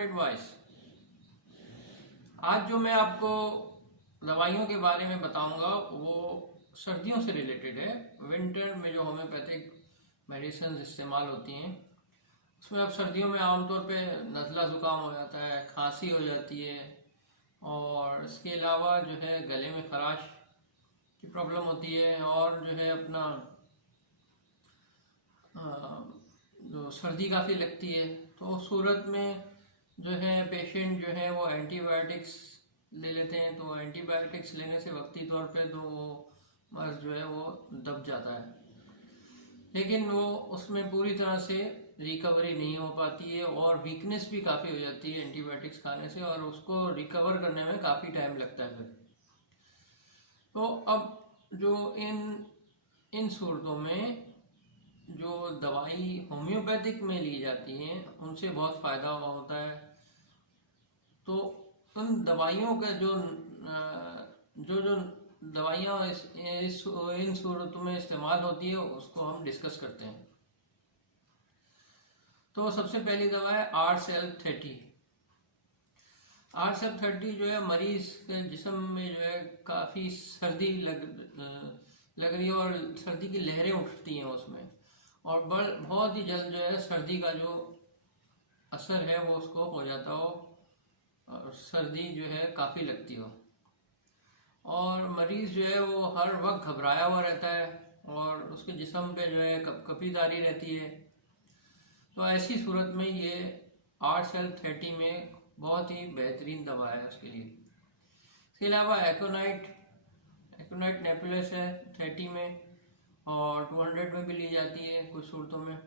Smart advice. आज जो मैं आपको दवाइयों के बारे में बताऊंगा वो सर्दियों से रिलेटेड है। विंटर में जो होम्योपैथिक मेडिसिन इस्तेमाल होती हैं उसमें अब सर्दियों में आमतौर पे नज़ला ज़ुकाम हो जाता है, खांसी हो जाती है और इसके अलावा जो है गले में खराश की प्रॉब्लम होती है और जो है अपना जो सर्दी काफ़ी लगती है। तो उस सूरत में जो है पेशेंट जो है वो एंटीबायोटिक्स ले लेते हैं। तो एंटीबायोटिक्स लेने से वक्ती तौर पे तो वो मर्ज जो है वो दब जाता है, लेकिन वो उसमें पूरी तरह से रिकवरी नहीं हो पाती है और वीकनेस भी काफ़ी हो जाती है एंटीबायोटिक्स खाने से, और उसको रिकवर करने में काफ़ी टाइम लगता है फिर। तो अब जो इन सूरतों में जो दवाई होम्योपैथिक में ली जाती हैं उनसे बहुत फ़ायदा होता है। तो उन दवाइयों का जो जो दवाइयाँ इन सूरतों में इस्तेमाल होती है उसको हम डिस्कस करते हैं। तो सबसे पहली दवा है R-Self30। R-Self30 जो है मरीज के जिस्म में जो है काफ़ी सर्दी लग रही है और सर्दी की लहरें उठती हैं उसमें, और बहुत ही जल्द जो है सर्दी का जो असर है वो उसको हो जाता हो और सर्दी जो है काफ़ी लगती हो, और मरीज़ जो है वो हर वक्त घबराया हुआ रहता है और उसके जिस्म पे जो है कपकपी तारी रहती है। तो ऐसी सूरत में ये R-Self30 में बहुत ही बेहतरीन दवा है उसके लिए। इसके अलावा एकोनाइट नेबुलस है 30 में और 200 में भी ली जाती है कुछ सूरतों में।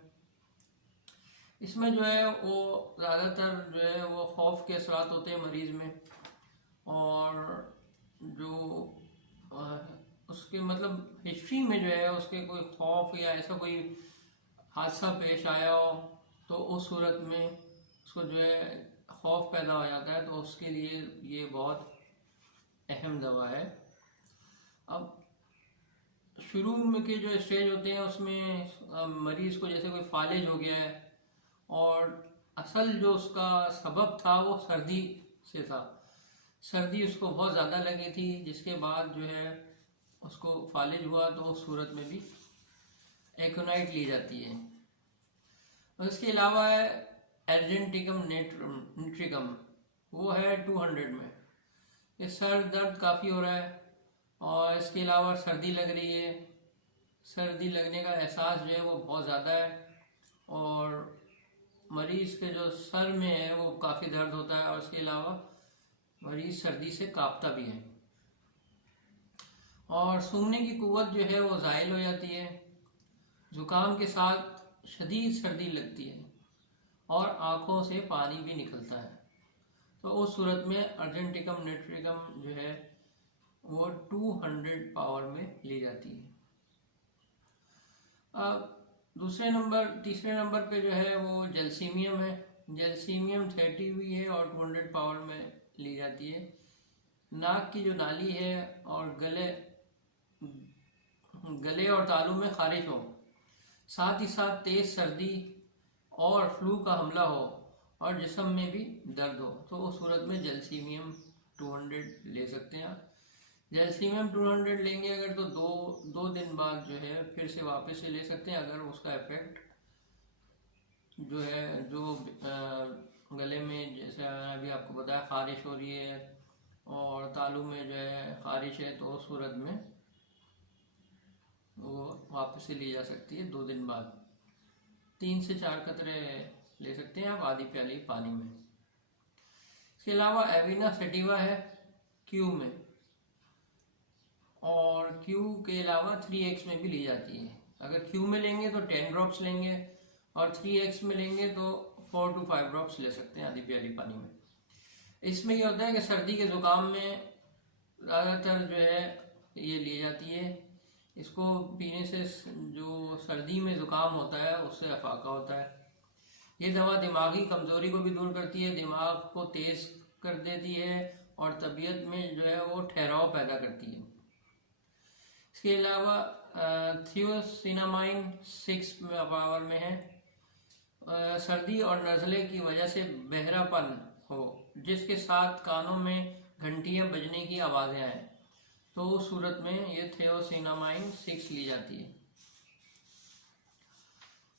इसमें जो है वो ज़्यादातर जो है वो खौफ के असरात होते हैं मरीज़ में, और जो उसके मतलब हिस्ट्री में जो है उसके कोई खौफ या ऐसा कोई हादसा पेश आया हो तो उस सूरत में उसको जो है खौफ पैदा हो जाता है, तो उसके लिए ये बहुत अहम दवा है। अब शुरू में के जो स्टेज होते हैं उसमें मरीज़ को जैसे कोई फालिज हो गया है और असल जो उसका सबब था वो सर्दी से था, सर्दी उसको बहुत ज़्यादा लगी थी, जिसके बाद जो है उसको फालिज हुआ, तो उस सूरत में भी एकोनाइट ली जाती है। और इसके अलावा है अर्जेंटिकम निट्रिकम, वो है 200 में। ये सर दर्द काफ़ी हो रहा है और इसके अलावा सर्दी लग रही है, सर्दी लगने का एहसास जो है वो बहुत ज़्यादा है और मरीज़ के जो सर में है वो काफ़ी दर्द होता है, और इसके अलावा मरीज़ सर्दी से कांपता भी है और सूंघने की कुव्वत जो है वो ज़ायल हो जाती है। ज़ुकाम के साथ शदीद सर्दी लगती है और आँखों से पानी भी निकलता है। तो उस सूरत में अर्जेंटिकम निट्रिकम जो है वो 200 पावर में ली जाती है। अब तीसरे नंबर पे जो है वो जलसीमियम है। जलसीमियम 30 भी है और 200 पावर में ली जाती है। नाक की जो नाली है और गले और तालू में खारिश हो, साथ ही साथ तेज सर्दी और फ्लू का हमला हो और जिस्म में भी दर्द हो, तो उस सूरत में जलसीमियम 200 ले सकते हैं आप। जलसीमियम 200 लेंगे अगर तो दो दिन बाद जो है फिर से वापस से ले सकते हैं, अगर उसका इफेक्ट जो है जो गले में जैसे अभी आपको बताया खारिश हो रही है और तालू में जो है खारिश है, तो उस सूरत में वो वापस से ली जा सकती है 2 दिन बाद। 3 से 4 कतरे ले सकते हैं आप आधी प्याली पानी में। इसके अलावा एविना सेटिवा है क्यू में, और क्यू के अलावा 3x में भी ली जाती है। अगर क्यू में लेंगे तो 10 ड्रॉप्स लेंगे और 3x में लेंगे तो 4 to 5 ड्रॉप्स ले सकते हैं आधी प्याली पानी में। इसमें यह होता है कि सर्दी के ज़ुकाम में ज़्यादातर जो है ये ली जाती है। इसको पीने से जो सर्दी में ज़ुकाम होता है उससे अफाका होता है। ये दवा दिमागी कमज़ोरी को भी दूर करती है, दिमाग को तेज़ कर देती है और तबीयत में जो है वो ठहराव पैदा करती है। इसके अलावा थियोसिनामाइन 6 पावर में है सर्दी और नज़ले की वजह से बहरापन हो, जिसके साथ कानों में घंटियां बजने की आवाज़ें आए, तो उस सूरत में ये थियोसिनामाइन 6 ली जाती है।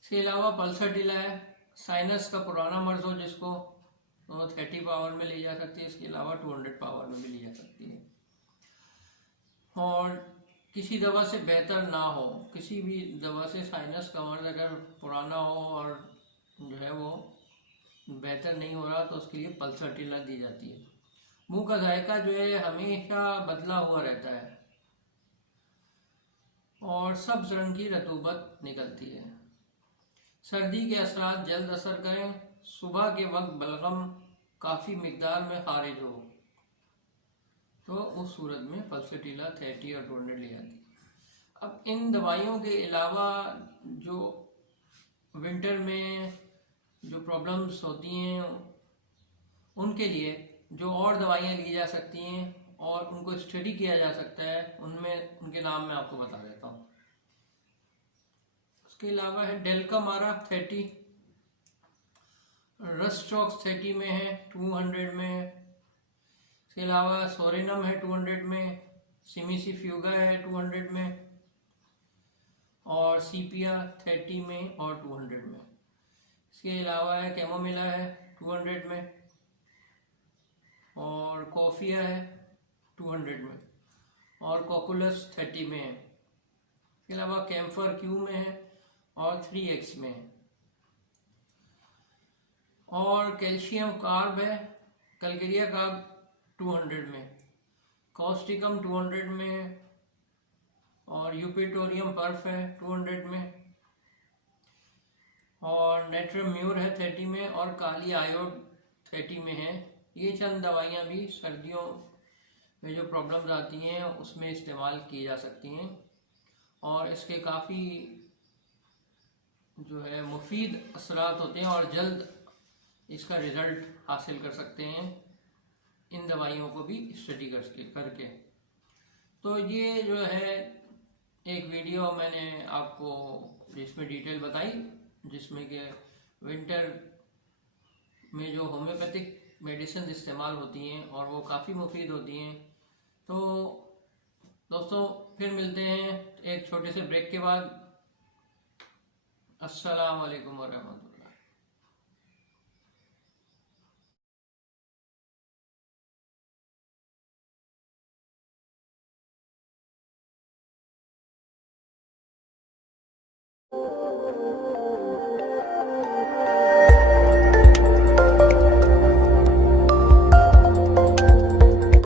इसके अलावा पल्सरटिला है, साइनस का पुराना मर्ज हो जिसको, तो 30 पावर में ली जा सकती है। इसके अलावा 200 पावर में भी ली जा सकती है। और किसी दवा से बेहतर ना हो, किसी भी दवा से साइनस का मर्ज अगर पुराना हो और जो है वो बेहतर नहीं हो रहा, तो उसके लिए पल्सरटिला दी जाती है। मुंह का जायका जो है हमेशा बदला हुआ रहता है और सब्ज रंग की रतूबत निकलती है। सर्दी के असरात जल्द असर करें, सुबह के वक्त बलगम काफ़ी मिकदार में खारिज हो, तो उस सूरत में पल्सरटिला 30 और 200 ली जाती है। अब इन दवाइयों के अलावा जो विंटर में जो प्रॉब्लम्स होती हैं उनके लिए जो और दवाइयाँ ली जा सकती हैं और उनको स्टडी किया जा सकता है, उनमें उनके नाम मैं आपको बता देता हूँ। उसके अलावा है डेल्कामारा 30, रस्टॉक्स 30 में है, 200 में। इसके अलावा सोरेनम है 200 में, सिमिसिफ्यूगा है 200 में, और सीपिया 30 में और 200 में। इसके अलावा है कैमोमिला है 200 में, और कॉफिया है 200 में, और कोकुलस 30 में है। इसके अलावा कैम्फर क्यू में है और 3x में है। और कैल्शियम कार्ब है, कलगेरिया कार्ब 200 में, कॉस्टिकम 200 में, और यूपिटोरियम पर्फ है 200 में, और नेट्रम्यूर है 30 में, और काली आयोड 30 में है। ये चंद दवाइयाँ भी सर्दियों में जो प्रॉब्लम्स आती हैं उसमें इस्तेमाल की जा सकती हैं, और इसके काफ़ी जो है मुफीद असरात होते हैं और जल्द इसका रिज़ल्ट हासिल कर सकते हैं इन दवाइयों को भी स्टडी करके। तो ये जो है एक वीडियो मैंने आपको जिसमें डिटेल बताई, जिसमें कि विंटर में जो होम्योपैथिक मेडिसिन इस्तेमाल होती हैं और वो काफ़ी मुफीद होती हैं। तो दोस्तों फिर मिलते हैं एक छोटे से ब्रेक के बाद। अस्सलाम वालेकुम वरहमतुल्लाह।